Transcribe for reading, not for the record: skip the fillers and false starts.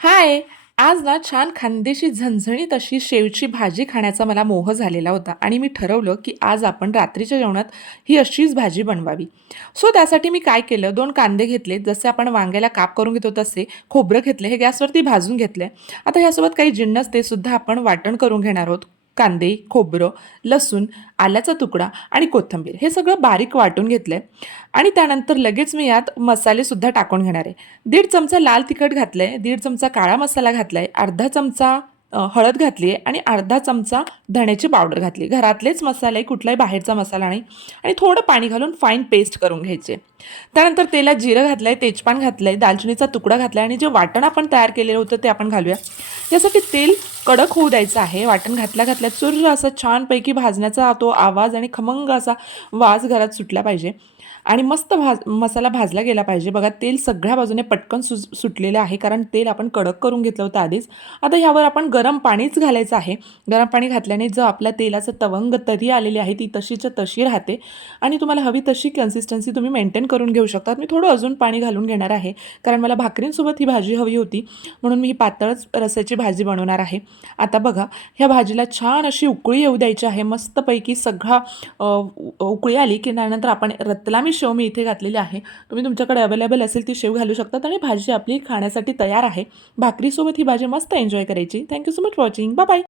हाय! आज ना छान खानदेशी झणझणीत अशी शेवची भाजी खाण्याचा मला मोह झालेला होता आणि मी ठरवलं की आज आपण रात्रीच्या जेवणात ही अशीच भाजी बनवावी. सो त्यासाठी मी काय केलं, 2 कांदे घेतले, जसे आपण वांग्याला काप करून घेतो तसे. खोबरं घेतले, हे गॅसवरती भाजून घेतले. आता ह्यासोबत काही जिन्नस ते सुद्धा आपण वाटण करून घेणार आहोत. कांदे, खोबरं, लसूण, आल्याचा तुकडा आणि कोथिंबीर हे सगळं बारीक वाटून घेतलंय आणि त्यानंतर लगेच मी यात मसालेसुद्धा टाकून घेणार आहे. 1.5 चमचा लाल तिखट घातलंय, 1.5 चमचा काळा मसाला घातलाय, अर्धा चमचा हळद घातली आहे आणि अर्धा चमचा धण्याची पावडर घातली. घरातलेच मसाले, कुठलाही बाहेरचा मसाला नाही आणि थोडं पाणी घालून फाईन पेस्ट करून घ्यायचे. त्यानंतर तेलात जिरं घातलंय, तेजपान घातलंय, दालचिनीचा तुकडा घातलाय आणि जे वाटण आपण तयार केलेलं होतं ते आपण घालूया. यासाठी तेल कडक होऊ द्यायचं आहे. वाटण घातल्या चुर्र असं छानपैकी भाजण्याचा तो आवाज आणि खमंग असा वास घरात सुटला पाहिजे आणि मस्त मसाला भाजला गेला पाहिजे. बघा तेल सगळ्या बाजूने पटकन सुटलेलं आहे, कारण तेल आपण कडक करून घेतलं होतं आधीच. आता ह्यावर आपण गरम पाणीच घालायचं आहे. गरम पाणी घातल्याने जो आपल्या तेलाचं तवंग तरी आलेली आहे ती तशीच्या तशी राहते आणि तुम्हाला हवी तशी कन्सिस्टन्सी तुम्ही मेंटेन करून घेऊ शकता. मी थोडं अजून पाणी घालून घेणार आहे, कारण मला भाकरींसोबत ही भाजी हवी होती, म्हणून मी ही पातळच रस्याची भाजी बनवणार आहे. आता बघा, ह्या भाजीला छान अशी उकळी येऊ द्यायची आहे. मस्तपैकी सगळा उकळी आली की त्यानंतर आपण रतलामी शेव मी इथे घातलेली आहे. तुम्ही तुमच्याकडे अवेलेबल असेल ती शेव घालू शकतात आणि भाजी आपली खाण्यासाठी तयार आहे. भाकरीसोबत ही भाजी मस्त एन्जॉय करायची. Thank you so much watching. Bye bye.